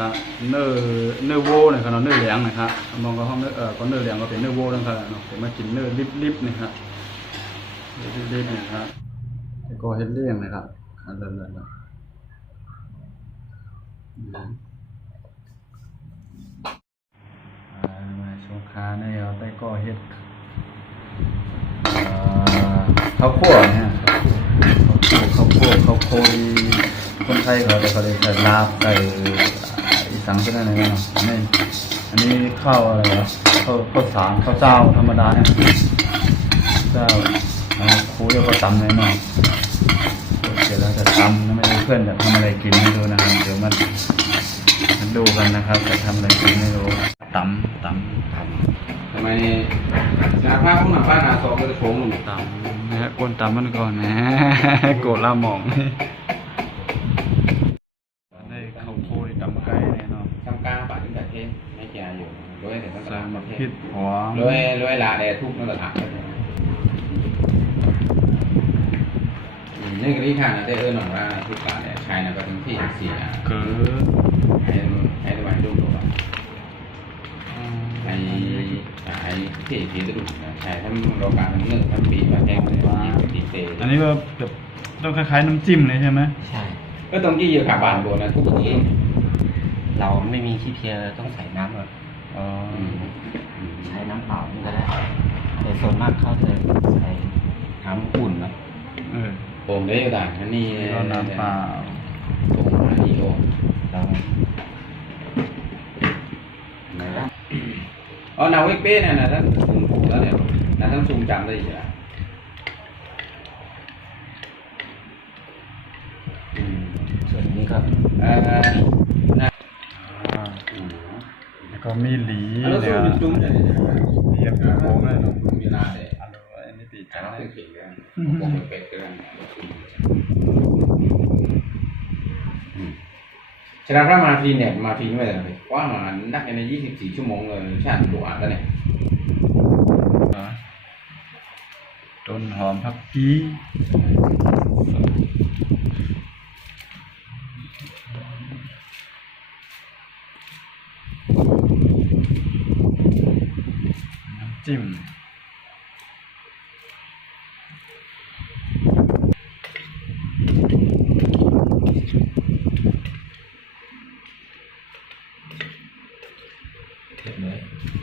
ครับเนื้อเนื้อโวนะครับเนาะเนื้อเหลียงนะครับมองก็ห้องเนื้อเอ่อก็เนื้อเหลียงก็เป็นเนื้อโวนะครับเนาะผมมากินเนื้อลิบๆนะครับเนื้อลิบๆนะครับก็เฮ็ดเลี่ยงนะครับอันเริ่มๆแล้วอืมอ่ามาชว์ค้าในเอาแต่ก็เฮ็ดอ่าข้าวคั่วนะฮะ ข้าวโพดข้าวคั่วข้าวโพดคนไทยเขาเขาเลยแต่ลาบไก่อีสังก็ได้นะเนาะอันนี้อันนี้ข้าวอะไรวะข้าวข้าวสารข้าวเจ้าธรรมดาเนี่ยเจ้าครูเรียกว่าตำเลยเนาะเดี๋ยวเราจะตำนะไม่รู้เพื่อนจะทำอะไรกินให้ดูนะครับเดี๋ยวมัน ดูกันนะครับจะทำอะไรกินไม่รู้ตำตำตำทำไมนาผ้าพวกหนังป้านาซองก็จะโฉงลงตำนะฮะกวนตำมันก่อนนะโกรธละหมองได้ข้าวโพดตำไก่แน่นอนทำกลางป่าถึงแต่เทนไม่แก่อยู่รวยแต่ต้องใส่กลางมาประเทพิศษหอมรวยรวยละแดดทุกนั่นแหละนี่ก็ที่ทางนะได้เออหน่อยว่าทุกป่าเนี่ยชายนะก็ถึงที่สี่อะเกิด ให้ให้ตัวดูดูอะให้ให้ที่ที่จะดูชายทั้งโลกาทั้งเนื้อทั้งปีมาแทงเลยตีเตอันนี้ก็แบบต้องคล้ายๆน้ำจิ้มเลยใช่ไหมใช่ก็ตรงที่อยู่ขาบานโบนะทุกที่เราไม่มีขี้เพียต้องใส่น้ำแบบอ๋อใช้น้ำเปล่านี่ก็ได้แต่ส่วนมากเขาจะใส่น้ำอุ่นนะเออผมได้อยู่ต่างอันนี้เราน้ำเปล่าผมอันนี้โอ้เรา อ๋อนาวิกเป้เนี่ยนะท่านซุ่มผูกแล้วเนี่ยนะท่านซุ่มจำได้อยู่แล้วอืมส่วนนี้ก็เอ่อนะอ่าอืมแล้วก็มีหลีแล้วเนี่ซุ่ยมจุ่มเนี่ยเรียบโค้งเลยเนาะมีลาเด็อันนี้อันนี้ปีจาจักงเลนั้ยนเก่งกันผมเป็ ดกันชนะพระมาทีเนี่ยมาทีไม่ได้เลยว่ามานักในยี่สิบสี่ชั่วโมงเลยชาติตัวอ่านแล้วเนี่ยต้นหอมผักกีน้ำจิ้ม Yeah.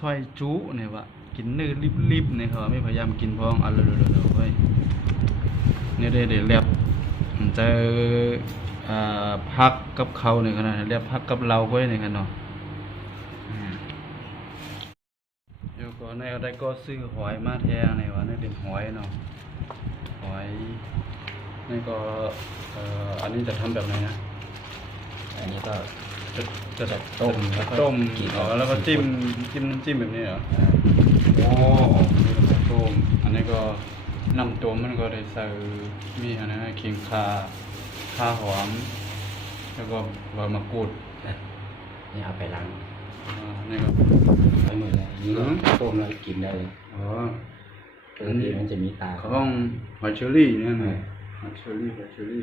ช่อยจุเนี่ยวะกินเนื้อริบๆเนี่ยเขาไม่พยายามกินพองอันเร็วๆๆเว้ยเนี่ยได้ได้แลบมันจะอ่าพักกับเขาในขณะแลบพักกับเราไว้ในขณะเนาะอืมเดี๋ยวก่อนในอะไรก็ซื้อหอยมาแทงในวะนี่เป็นหอยเนาะหอยนี่ก็อันนี้จะทำแบบไหนนะอันนี้ก็ จะจะแบบต้มแล้วก็ต้มกินอ๋อแล้วก็จิ้มจิ้มน้ำจิ้มแบบนี้เหรออ่าโอ้นี่ก็ต้มอันนี้ก็น้ำต้มมันก็ได้ใส่มีอันนั้นนะขิงข่าข่าหอม แล้วก็ใบมะกรูดนี่เอาไปล้างอ่านี่ก็ไว้มือเลยนี่ก็ต้มแล้วกินได้เลยอ๋อปกติมันจะมีตาเขาต้องหอยเชอรี่เนี่ยนะหอยเชอรี่หอยเชอรี่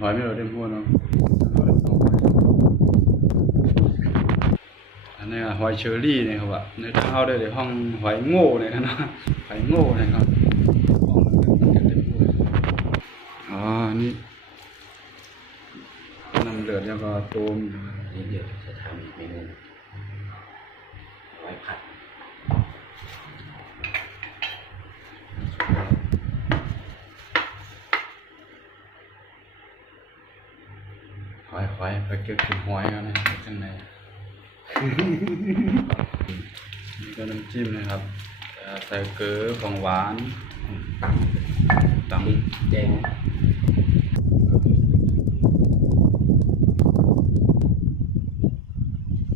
หอยไม่เราได้พูดเนาะ อันนี้หอยเชอรี่นะครับว่าในเข้าได้เในห้องหอยโง่เนะครับนะหอยโง่นะครับห้องมันกันได้พูดอ๋อนี่น้ำเดือดแล้วก็ต้มนี่เดี๋ยวจะทำอีกเมนูหอยผัดหอยหอยไปเก็บถุงหอยกันนะจังไหน นี่ก็น้ำจิ้มนะครับเอ่อใส่เกลือของหวานตำแดง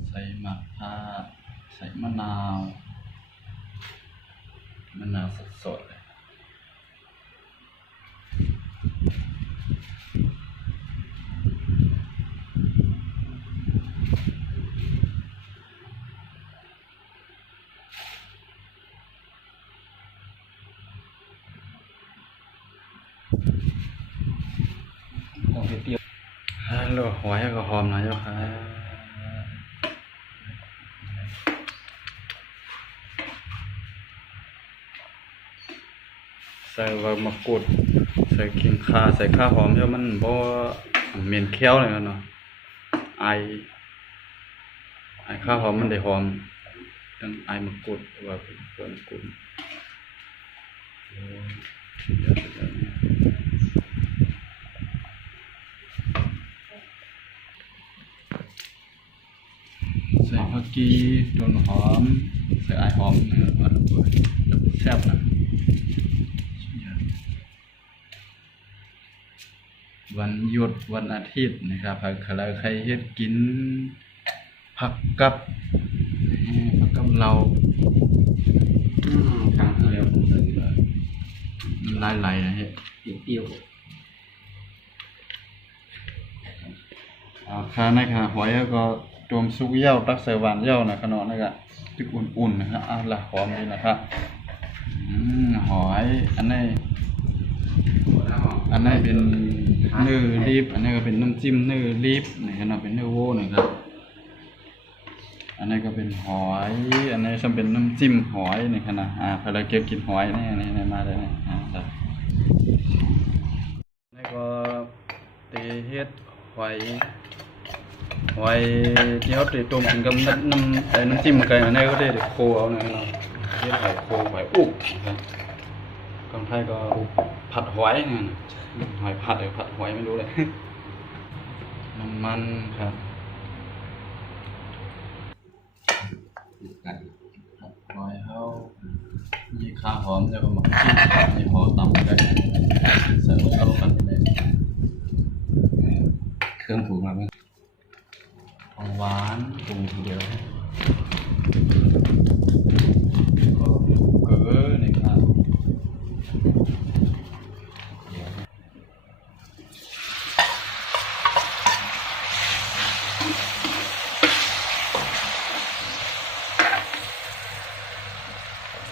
ใส่มะพร้าวใส่มะนาว มะนาวสดๆเลยโอเคเตรียม ฮัลโหลหอยก็หอมหน่อยเจ้าค่ะใส่ใบมะกรูดใส่ขิงข่าใส่ข้าวหอมเจ้ามันบ่เหม็นเคี้ยวเลยเนาะไอไอข้าวหอมมันได้หอมตั้งไอมะกรูดว่าเป็นเพื่อนกลุ่มโอ้ยเดี๋ยวเดี๋ยวเนี่ย ใส่ผักกีโดนหอมใส่ไอายหอมนะครับว่าแซ่บนะวันหยุดวันอาทิตย์นะครับใครใครใครเฮ็ดกินผักกับเอ่อผักกับเราอืมครั้งที่แล้วผมซื้อมามันลายไหลนะเฮ็ดเปรี้ยวอ่าค่าในค่ะหอยแล้วก็ ตวมซุกเย้าตักใส่หวานเย้านะขนมนะครับตึกอุ่นๆนะครับอะละหอมดีนะครับหอยอันนี้อันนี้เป็นเนื้อรีบอันนี้ก็เป็นน้ำจิ้มเนื้อรีบนี่ก็เป็นเนื้อโว้นะครับอันนี้ก็เป็นหอย อันนี้จะเป็นน้ำจิ้มหอยนี่ขนาดอ่าพอเราเก็บกินหอยนี่นี่นี่มาเลยนี่อ่าครับนี่ก็ตีเฮ็ดหอย หอยที่เขาตีต้มกินกับน้ำน้ำไอ้น้ำจิ้มกันอันนี้ก็ได้โคเอาเนี่ยเนาะเฮ็ดหอยโคหอยอุกนะคนไทยก็ผัดหอยนี่นะหอยผัดหรือผัดหอยไม่รู้เลยน้ำมันครับไก่ผัดหอยเขามีข้าวหอมแล้วก็มาจิ้มมีหอตำกันใส่เข้ากันเลย เครื่องปรุงมาไหม ของหวาน ปรุงทีเดียว ก็เกลือนี่ครับ เดี๋ยว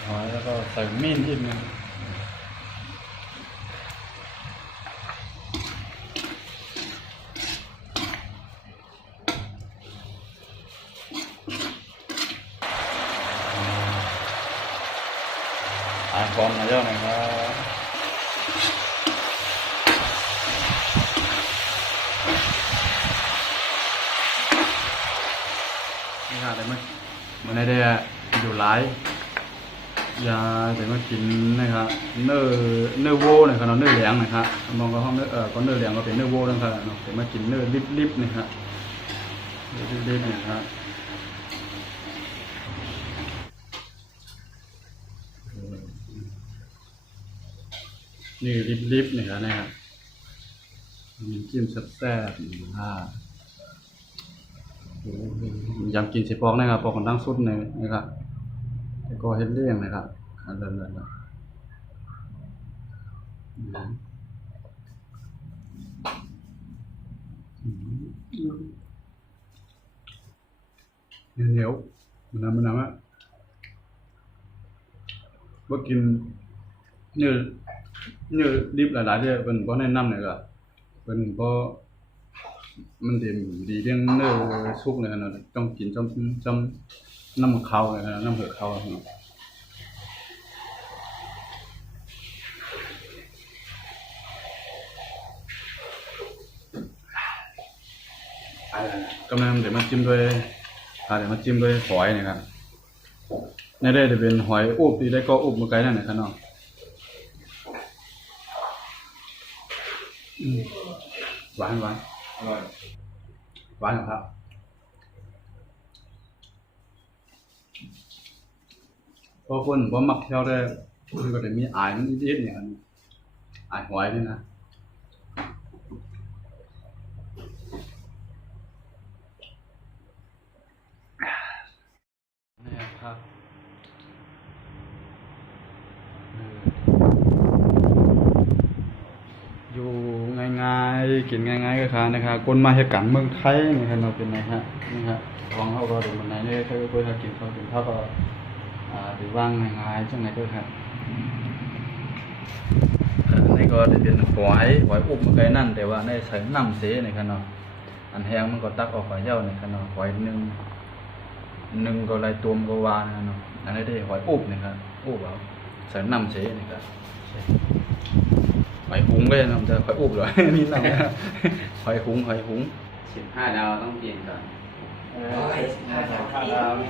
หอยแล้ว ก็ใส่มีนนิดนึงอ่าพร้อมนะเจ้าหน่อยครับนี่ค่ะเดี๋ยวมันมันได้ได้อยู่หลาย ยาเดี๋ยวมากินนะครับเนื้อเนื้อโวนะครับเนาะเนื้อเหลียงนะครับมองก็ห้องเนื้อเออก็เนื้อเหลียงก็เป็นเนื้อโวนะครับเนาะเดี๋ยวมากินเนื้อลิบลิบๆนะครับเนื้อลิบๆนะครับนี่ลิบลิบๆนะครับนะครับมีจิ้มแซ่บๆนะครับโอ้โหยำกินส่ปอกนะครับปอกคนตั้งสุดเลยนะครับก็เฮ็ดเลี่ยงนะครับ เริ่มแล้วนะอืมเหนียวมันน้ำมันน้ำอะว่ากินเนื้อเนื้อดิบหลายๆที่เป็นเพราะแนะนำเนี่ยก็เป็นเพราะมันเด่นดีเรื่องเนื้อชุกเลยนะต้องกินจำจำน้ำเขาเลยนะน้ำเหือเขาอะไอ้ กำลังเดี๋ยวมาจิ้มด้วยอาเดี๋ยวมาจิ้มด้วยหอยนะครับในได้จะเป็นหอยอุบที่ได้ก็อุบมาไกลนั่นนะครับเนาะอืมหวานหวานอร่อยหวานครับพอคนผมมักเที่ยวได้มันก็จะมีอายมันนิดๆเนี่ยอายหอยนี่นะนี่ ครับเอออยู่ง่ายๆกินง่ายๆก็ค่ะนะครับคนมาเฮ็ดกันเมืองไทยนะครับเราเป็นไงฮะนี่ครับของเขาก็ดูมันไหนนี่ก็คือถ้ากินข้าวกินข้าวก็อ่าหรือว่างง่ายๆจังไงด้วยครับเอ่อนี่ก็จะเป็นหอยหอยอุบมาไกลนั่นแต่ว่าในใส่น้ำเสียในคันเนาะอันแห้งมันก็ตักออกไปเย้าในคันเนาะหอยหนึ่ง หนึ่งก็ลายตัวมนก็วานะเนาะอันนี้ได้หอยอุบนี่ครับอุบเอาใส่น้ำเสียนี่ครับหอยหุงเลยนะมันจะหอยอุบเหรอนี่น้ำนะหอยหุงหอยหุงสิบห้าดาวต้องกินก่อนเออข้าวดาวนี่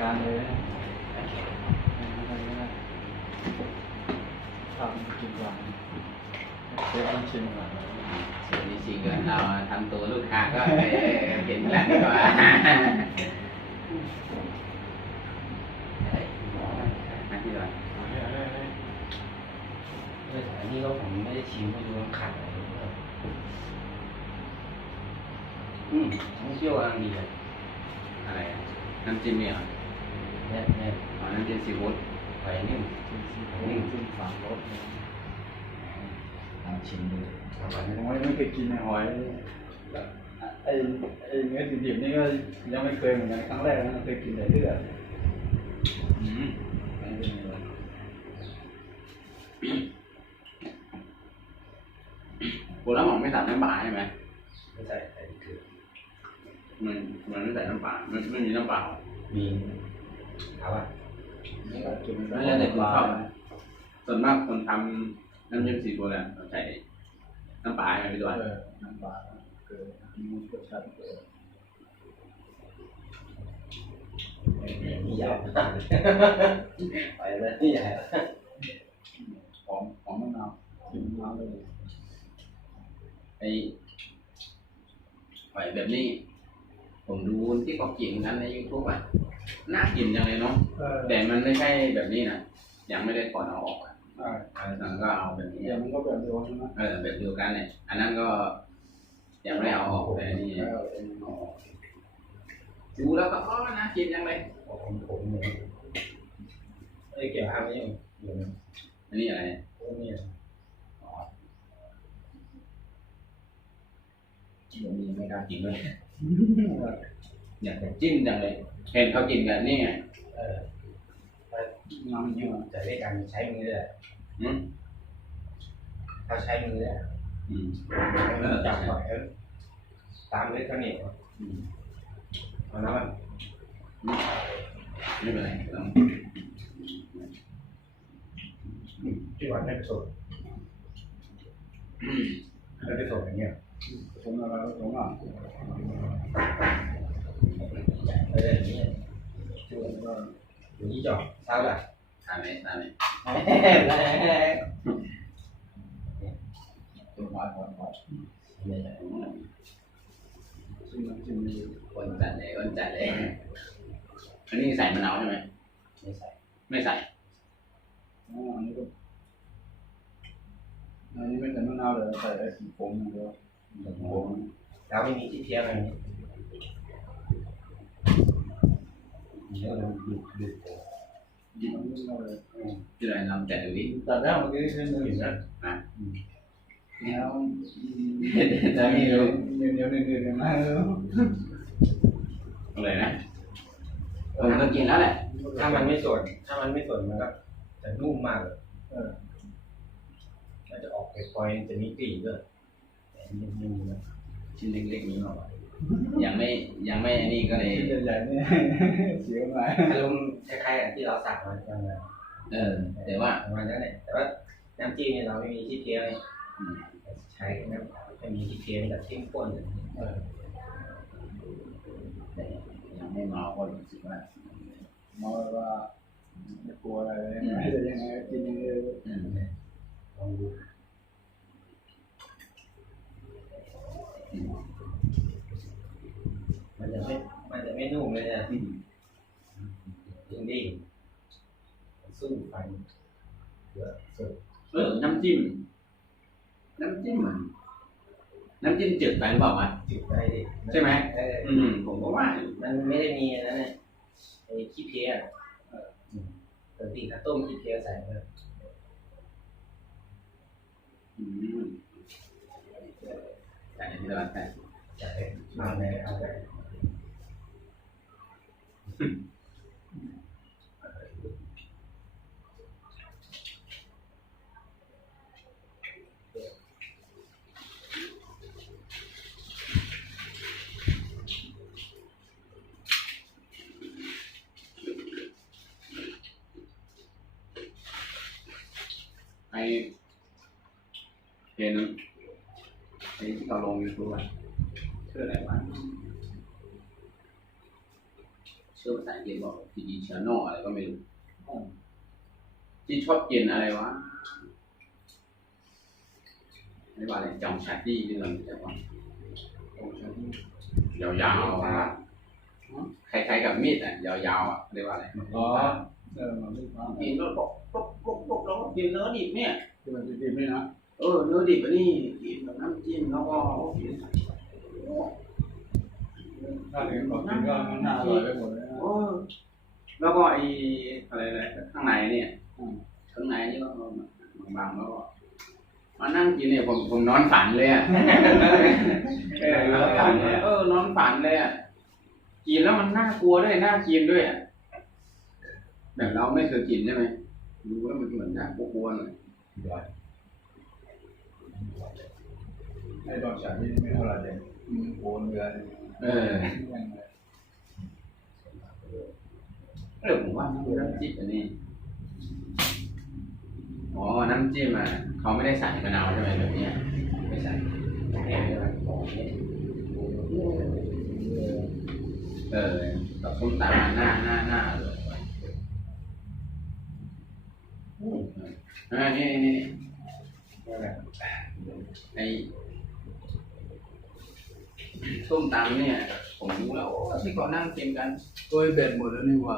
การเลยทำกินก่อนเชฟต้องชิมก่อนเสียจริงๆก็เราทำตัวลูกค้าก็เออเห็นแล้วดีกว่า มาที่ก่อนเอออันนี้ก็ผมไม่ได้ชิมไม่รู้มันขัดอะไรหรือเปล่าอืมทั้งเชี่ยวอันดีเลยอะไรอะน้ำจิ้มเนี่ยเหรอเนี่ยเนี่ยอ๋อน้ำจิ้มซีฟู้ดหอยนิ่มนี่ขึ้นสามรสลองชิมดูผมไม่เคยกินในหอย ไอ้ไอ้เนื้อดิบๆนี่ก็ยังไม่เคยเหมือนกันครั้งแรกนะเคยกินแต่เลือดอืมไม่เป็นไรโบราณบอกไม่ใส่น้ำปลาใช่ไหมไม่ใส่ใส่เกลือมันมันไม่ใส่น้ำปลาไม่ไม่มีน้ำปลามีเอาอะกินไม่ใช่แต่คุณชอบนะส่วนมากคนทำน้ำจิ้มซีฟู้ดอะเขาใส่น้ำปลาใช่ไหมพี่ตัวเออน้ำปลา เกลือมันรสชาติเกลือนี่ยาวไปแล้วนี่ใหญ่หอมหอมมะนาวกินมะนาวเลยไอ้หอยแบบนี้ ผมดูที่เขากินกันในยูทูบอะน่ากินจังเลยเนาะแต่มันไม่ใช่แบบนี้นะยังไม่ได้ถอดเอาออกอะใช่แล้วก็เอาแบบนี้มันก็แบบเดียวใช่ไหมเออแบบเดียวกันเนี่ยอันนั้นก็ ยังไม่ได้เอาออกแต่อันนี่เออเอ็นเอาออกดูแล้วก็อ๋อน่ากินจังเลยผมผมเนี่ยไอ้เกี่ยวกับนี้อยู่ในอันนี้อะไรพวกนี้ที่ผมยังไม่กล้ากินเลยอยากจะจิ้มจังเลย เห็นเขากินกันนี่ไงเออน้ำจิ้มแต่ด้วยการใช้มือเลยอืมถ้าใช้มือเลยอืมจับหน่อย ตามด้วยข้าวเหนียวอืมเอาน้ำมันไม่เป็นไรต้องที่หวานได้สดได้สดอย่างเงี้ยผมอะไรผมอะเอออย่างเงี้ยที่หวานก็อย่างนี้จ่อเช้าละทานไหมทานไหม ตัวหวานหวานหวาน ไม่ใช่ จิ้มน้ำจิ้มนี่ คน จัดเลยคนจัดเลย อันนี้ใส่มะนาวใช่ไหม ไม่ใส่ ไม่ใส่อ๋ออันนี้ก็อันนี้ไม่ใส่มะนาวเลยใส่ไอ้สีผมอย่างเดียวโอ้แล้วไม่มีที่เทียมอะไรนี้เนื้อมันดุดุหยิบมันไม่เอาเลยที่เราทำแต่ดูดิตัดแล้วเมื่อกี้ขึ้นมือนะนะแล้วจะมีรู้เดี๋ยวเดี๋ยวเดี๋ยวเดี๋ยวเดี๋ยวมาแล้ว อะไรนะผมก็กินแล้วแหละถ้ามันไม่สดถ้ามันไม่สดมันก็จะนุ่มมากเลยเออมันจะออกไปปล่อยจะมีกลิ่นด้วยแต่อันนี่ไม่มีนะชิ้นเล็กๆนี้มายังไม่ยังไม่อันนี้ก็เลยชิ้นใหญ่ๆนี่เสียวมาอารมณ์คล้ายๆกับที่เราสั่งมาจังเลยเออแต่ว่าประมาณนั้นแหละแต่ว่าน้ำจิ้มเนี่ยเราไม่มีที่เทียมอืมใช้น้ำไม่มีที่เทียมแบบเข้มข้นอย่างนี้เออแต่ ยังไม่เมาก็รู้สึกว่าเมาแล้วว่าไม่กลัวอะไรไม่จะยังไงกินยังไงอืมลองดูอืมมันจะไม่มันจะไม่นุ่มเลยเนี่ยอืมจริงดิสู้ฟันเยอะสุดเออน้ำจิ้มน้ำจิ้มมัน น้ำจิ้มจืดไปหรือเปล่าวะจุดได้ดิใช่ไหมเอออืม ผมก็ว่าอยู่มันไม่ได้มีอันนั้นเนี่ยไอ้ขี้เพี้ยอะเออปกติถ้าต้มขี้เพี้ยใส่ไปอืมแต่ในที่เราแต่ใส่มาเลยเอาไปไอเห็นไอที่เราลงยูทูบอะชื่ออะไรวะชื่อภาษาอังกฤษบอกพีดีชาโนอะไรก็ไม่รู้ที่ชอบกินอะไรวะไม่ว่าอะไรจองชาตี้นี่เราจะว่ายาวๆอะคล้ายๆกับมีดอะยาวๆอะเรียกว่าอะไรอ๋อเออมันไม่ฟังกินแล้วบอกปุ๊บปุ๊บปุ๊บแล้วก็กินเนื้อดิบเนี่ย ที่มันจะกินไม่นะเออเนื้อดิบอันนี้กินกับน้ำจิ้มแล้วก็กินถ้าเห็นบอกกินก็มันน่าอร่อยไปหมดเลยนะเออแล้วก็ไอ้อะไรอะไรข้างในเนี่ยอืมข้างในนี่ก็บางๆแล้วก็มานั่งกินเนี่ยผมผมนอนฝันเลยอะ เออแล้วก็ทานเนี่ยเออนอนฝันเลยอะกินแล้วมันน่ากลัวด้วยน่ากินด้วยอะแบบเราไม่เคยกินใช่ไหม ดูแล้วมันเหมือนน่ากลัวๆหน่อยไอ้ดอกฉานี่ไม่เท่าไหร่เลยมันโอนเรือเนี่ยเออเออผมว่าน้ำจิ้มอันนี้อ๋อ น้ำจิ้มอะเขาไม่ได้ใส่มะนาวใช่ไหมแบบเนี้ยไม่ใส่แค่นี้มันของเนี่ยเออกับส้มตำหน้าหน้าหน้าเลยอืม อ่านี่นี่นี่ไอส้มตำเนี่ย ผมรู้แล้วที่เขานั่งกินกันตัวเบ็ดหมดแล้วนี่หว่า